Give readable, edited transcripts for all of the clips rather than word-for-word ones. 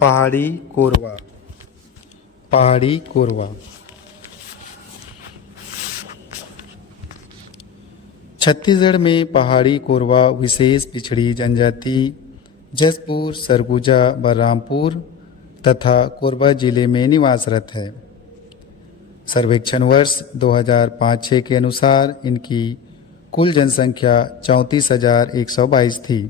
पहाड़ी कोरवा। पहाड़ी कोरवा छत्तीसगढ़ में पहाड़ी कोरवा विशेष पिछड़ी जनजाति जसपुर, सरगुजा, बलरामपुर तथा कोरबा जिले में निवासरत है। सर्वेक्षण वर्ष 2005-06 के अनुसार इनकी कुल जनसंख्या 34,122 थी।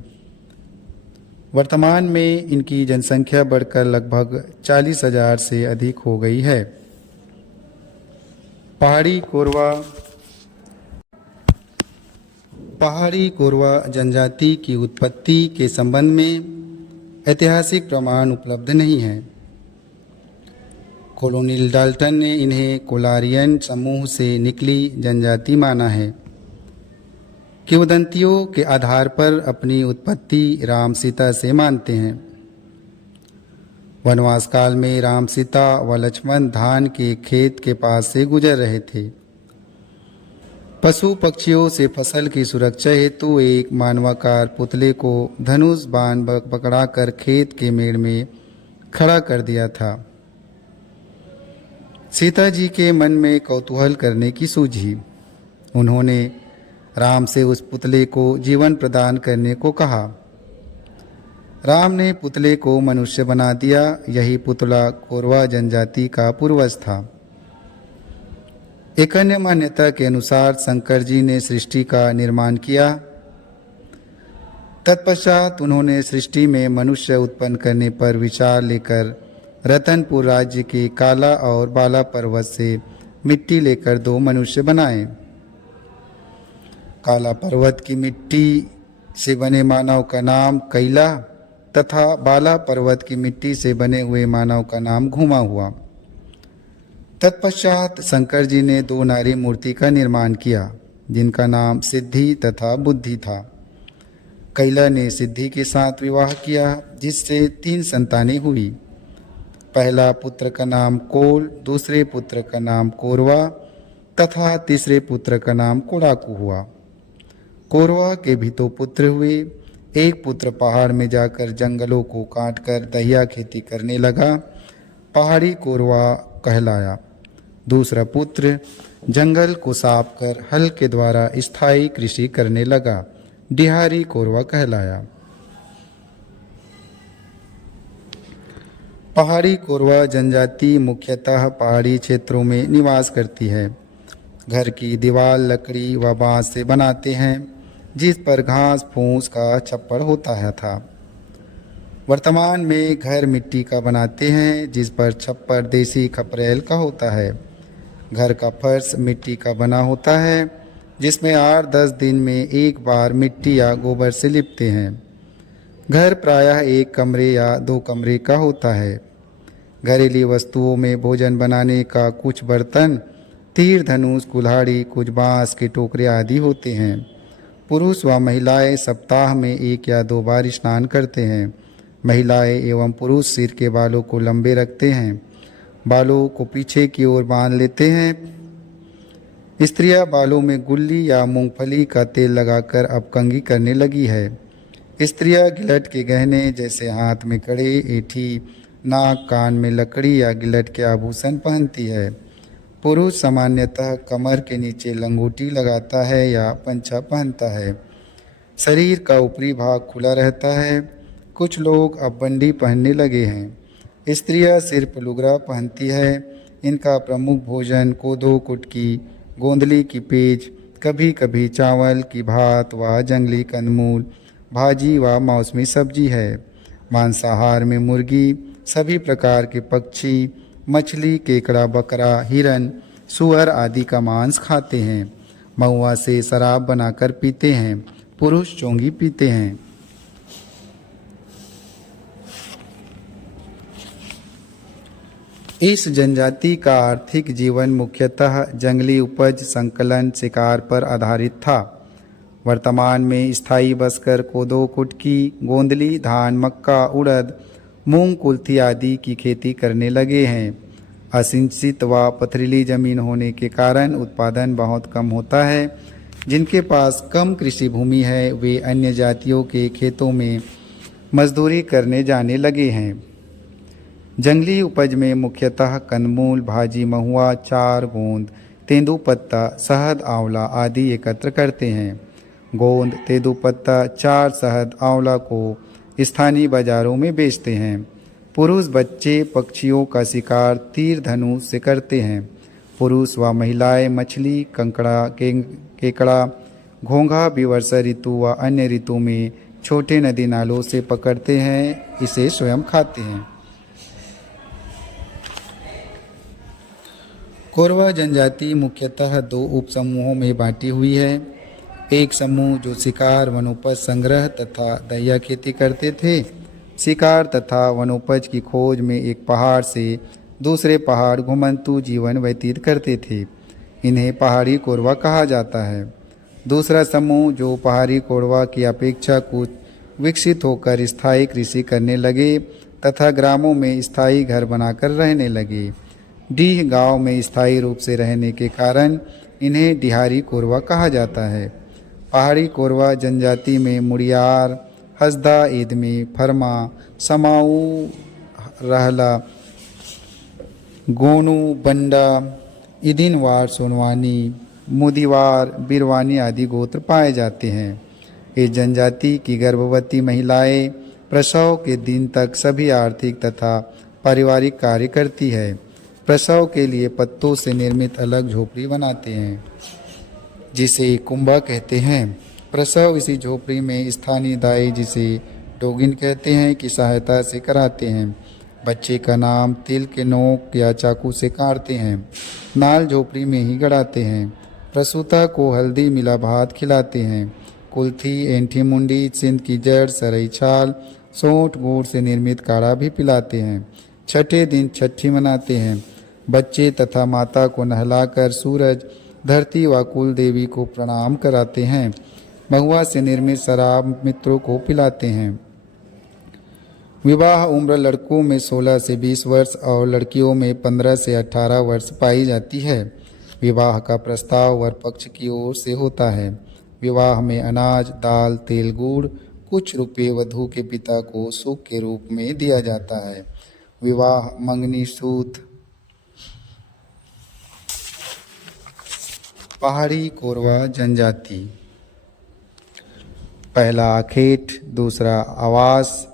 वर्तमान में इनकी जनसंख्या बढ़कर लगभग 40,000 से अधिक हो गई है। पहाड़ी कोरवा जनजाति की उत्पत्ति के संबंध में ऐतिहासिक प्रमाण उपलब्ध नहीं है। कॉलोनियल डाल्टन ने इन्हें कोलारियन समूह से निकली जनजाति माना है। किंवदंतियों के आधार पर अपनी उत्पत्ति राम सीता से मानते हैं। वनवास काल में राम, सीता व लक्ष्मण धान के खेत के पास से गुजर रहे थे। पशु पक्षियों से फसल की सुरक्षा हेतु एक मानवाकार पुतले को धनुष बाण पकड़ाकर खेत के मेड़ में खड़ा कर दिया था। सीता जी के मन में कौतूहल करने की सूझी। उन्होंने राम से उस पुतले को जीवन प्रदान करने को कहा। राम ने पुतले को मनुष्य बना दिया। यही पुतला कोरवा जनजाति का पूर्वज था। एक अन्य मान्यता के अनुसार शंकर जी ने सृष्टि का निर्माण किया। तत्पश्चात उन्होंने सृष्टि में मनुष्य उत्पन्न करने पर विचार लेकर रतनपुर राज्य के काला और बाला पर्वत से मिट्टी लेकर 2 मनुष्य बनाए। काला पर्वत की मिट्टी से बने मानव का नाम कैला तथा बाला पर्वत की मिट्टी से बने हुए मानव का नाम घुमा हुआ। तत्पश्चात शंकर जी ने 2 नारी मूर्ति का निर्माण किया जिनका नाम सिद्धि तथा बुद्धि था। कैला ने सिद्धि के साथ विवाह किया जिससे 3 संतानें हुई। पहला पुत्र का नाम कोल, दूसरे पुत्र का नाम कोरवा तथा तीसरे पुत्र का नाम कोड़ाकू हुआ। कोरवा के भी 2 पुत्र हुए। एक पुत्र पहाड़ में जाकर जंगलों को काटकर दहिया खेती करने लगा, पहाड़ी कोरवा कहलाया। दूसरा पुत्र जंगल को साफ कर हल के द्वारा स्थायी कृषि करने लगा, डिहारी कोरवा कहलाया। पहाड़ी कोरवा जनजाति मुख्यतः पहाड़ी क्षेत्रों में निवास करती है। घर की दीवार लकड़ी व बांस से बनाते हैं जिस पर घास फूस का छप्पर होता है था। वर्तमान में घर मिट्टी का बनाते हैं जिस पर छप्पर देसी खपरेल का होता है। घर का फर्श मिट्टी का बना होता है जिसमें 8-10 दिन में एक बार मिट्टी या गोबर से लिपते हैं। घर प्रायः 1 कमरे या 2 कमरे का होता है। घरेलू वस्तुओं में भोजन बनाने का कुछ बर्तन, तीर धनुष, कुल्हाड़ी, कुछ बांस के टोकरे आदि होते हैं। पुरुष व महिलाएं सप्ताह में 1 या 2 बार स्नान करते हैं। महिलाएं एवं पुरुष सिर के बालों को लंबे रखते हैं, बालों को पीछे की ओर बांध लेते हैं। स्त्रियां बालों में गुल्ली या मूंगफली का तेल लगाकर अब कंघी करने लगी है। स्त्रियां गिलट के गहने जैसे हाथ में कड़े, एठी, नाक, कान में लकड़ी या गिलट के आभूषण पहनती है। पुरुष सामान्यतः कमर के नीचे लंगोटी लगाता है या पंछा पहनता है। शरीर का ऊपरी भाग खुला रहता है। कुछ लोग अब बंडी पहनने लगे हैं। स्त्रियां सिर्फ लुगरा पहनती है। इनका प्रमुख भोजन कोदो, कुटकी, गोंदली की पेज, कभी कभी चावल की भात व जंगली कंदमूल, भाजी व मौसमी सब्जी है। मांसाहार में मुर्गी, सभी प्रकार के पक्षी, मछली, केकड़ा, बकरा, हिरन, सुअर आदि का मांस खाते हैं। महुआ से शराब बनाकर पीते हैं। पुरुष चोंगी पीते हैं। इस जनजाति का आर्थिक जीवन मुख्यतः जंगली उपज संकलन, शिकार पर आधारित था। वर्तमान में स्थायी बसकर कोदो, कुटकी, गोंदली, धान, मक्का, उड़द, मूंग, कुल्थी आदि की खेती करने लगे हैं। असिंचित व पथरीली जमीन होने के कारण उत्पादन बहुत कम होता है। जिनके पास कम कृषि भूमि है वे अन्य जातियों के खेतों में मजदूरी करने जाने लगे हैं। जंगली उपज में मुख्यतः कंदमूल, भाजी, महुआ, चार, गोंद, तेंदुपत्ता, शहद, आंवला आदि एकत्र करते हैं। गोंद, तेंदुपत्ता, चार, शहद, आंवला को स्थानीय बाजारों में बेचते हैं। पुरुष बच्चे पक्षियों का शिकार तीर धनुष से करते हैं। पुरुष व महिलाएं मछली, केकड़ा, घोंघा भी वर्षा ऋतु व अन्य ऋतु में छोटे नदी नालों से पकड़ते हैं, इसे स्वयं खाते हैं। कोरवा जनजाति मुख्यतः दो उपसमूहों में बांटी हुई है। एक समूह जो शिकार, वनोपज संग्रह तथा दहिया खेती करते थे। शिकार तथा वनोपज की खोज में एक पहाड़ से दूसरे पहाड़ घुमंतु जीवन व्यतीत करते थे। इन्हें पहाड़ी कोरवा कहा जाता है। दूसरा समूह जो पहाड़ी कोरवा की अपेक्षा कुछ विकसित होकर स्थायी कृषि करने लगे तथा ग्रामों में स्थायी घर बनाकर रहने लगे। डीह गांव में स्थायी रूप से रहने के कारण इन्हें डिहारी कोरवा कहा जाता है। पहाड़ी कोरवा जनजाति में मुड़ियार, हसदा, ईदमी, फरमा, समाऊ, रहला, गोनू, बंडा, इदिनवार, सोनवानी, मुदिवार, बिरवानी आदि गोत्र पाए जाते हैं। इस जनजाति की गर्भवती महिलाएं प्रसव के दिन तक सभी आर्थिक तथा पारिवारिक कार्य करती है। प्रसव के लिए पत्तों से निर्मित अलग झोपड़ी बनाते हैं, जिसे कुंभा कहते हैं। प्रसव इसी झोपड़ी में स्थानीय दाई, जिसे डोगिन कहते हैं, की सहायता से कराते हैं। बच्चे का नाम तिल के नोक या चाकू से काटते हैं। नाल झोपड़ी में ही गड़ाते हैं। प्रसूता को हल्दी मिला भात खिलाते हैं। कुल्थी, एंठी मुंडी, सिंध की जड़, सरई छाल, सोंठ, गुड़ से निर्मित काढ़ा भी पिलाते हैं। छठे दिन छठी मनाते हैं। बच्चे तथा माता को नहलाकर सूरज, धरती व कुल देवी को प्रणाम कराते हैं। महुआ से निर्मित शराब मित्रों को पिलाते हैं। विवाह उम्र लड़कों में 16 से 20 वर्ष और लड़कियों में 15 से 18 वर्ष पाई जाती है। विवाह का प्रस्ताव वर पक्ष की ओर से होता है। विवाह में अनाज, दाल, तेल, गुड़, कुछ रुपये वधू के पिता को सुख के रूप में दिया जाता है। विवाह मंगनी सूत। पहाड़ी कोरवा जनजाति। पहला आखेट, दूसरा आवास,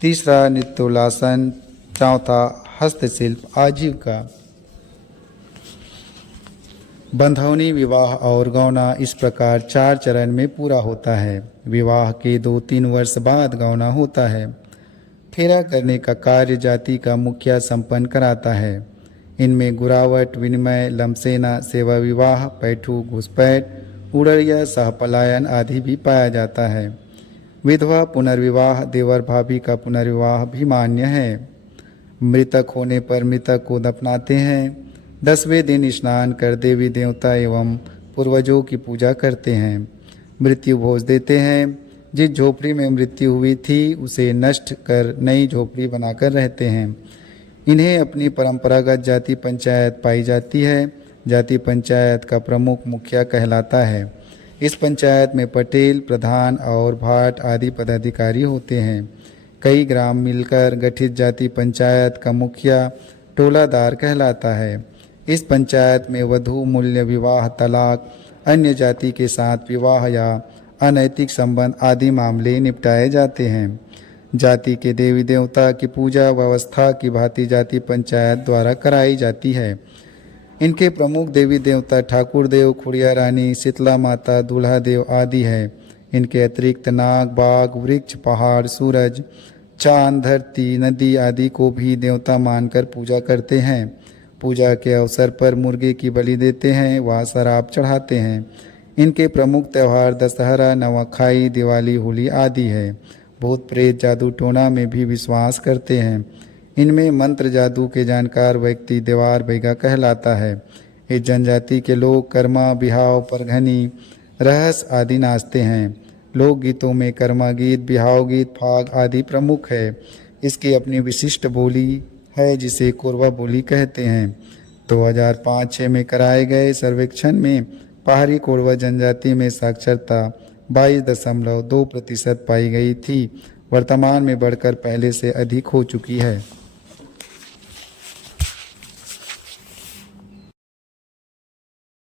तीसरा नृत्योल्लासन, चौथा हस्तशिल्प आजीविका। बंधौनी, विवाह और गौना इस प्रकार 4 चरण में पूरा होता है। विवाह के 2-3 वर्ष बाद गौना होता है। फेरा करने का कार्य जाति का मुखिया संपन्न कराता है। इनमें गुरावट, विनिमय, लमसेना, सेवा विवाह, पैठू, घुसपैठ, उड़रिया, सहपलायन आदि भी पाया जाता है। विधवा पुनर्विवाह, देवर भाभी का पुनर्विवाह भी मान्य है। मृतक होने पर मृतक को दफनाते हैं। 10वें दिन स्नान कर देवी देवता एवं पूर्वजों की पूजा करते हैं। मृत्यु भोज देते हैं। जिस झोपड़ी में मृत्यु हुई थी उसे नष्ट कर नई झोपड़ी बनाकर रहते हैं। इन्हें अपनी परंपरागत जाति पंचायत पाई जाती है। जाति पंचायत का प्रमुख मुखिया कहलाता है। इस पंचायत में पटेल, प्रधान और भाट आदि पदाधिकारी होते हैं। कई ग्राम मिलकर गठित जाति पंचायत का मुखिया टोलादार कहलाता है। इस पंचायत में वधू मूल्य, विवाह, तलाक, अन्य जाति के साथ विवाह या अनैतिक संबंध आदि मामले निपटाए जाते हैं। जाति के देवी देवता की पूजा व्यवस्था की भांति जाति पंचायत द्वारा कराई जाती है। इनके प्रमुख देवी देवता ठाकुर देव, खुड़िया रानी, शीतला माता, दूल्हा देव आदि है। इनके अतिरिक्त नाग, बाघ, वृक्ष, पहाड़, सूरज, चांद, धरती, नदी आदि को भी देवता मानकर पूजा करते हैं। पूजा के अवसर पर मुर्गे की बलि देते हैं व शराब चढ़ाते हैं। इनके प्रमुख त्यौहार दशहरा, नवाखाई, दिवाली, होली आदि है। भूत प्रेत, जादू टोना में भी विश्वास करते हैं। इनमें मंत्र जादू के जानकार व्यक्ति देवार बैगा कहलाता है। इस जनजाति के लोग कर्मा, बिहाव, परघनी, रहस आदि नाचते हैं। लोकगीतों में कर्मा गीत, बिहाव गीत, फाग आदि प्रमुख है। इसकी अपनी विशिष्ट बोली है जिसे कोरवा बोली कहते हैं। 2005-06 में कराए गए सर्वेक्षण में पहाड़ी कोरवा जनजाति में साक्षरता 22.2% पाई गई थी। वर्तमान में बढ़कर पहले से अधिक हो चुकी है।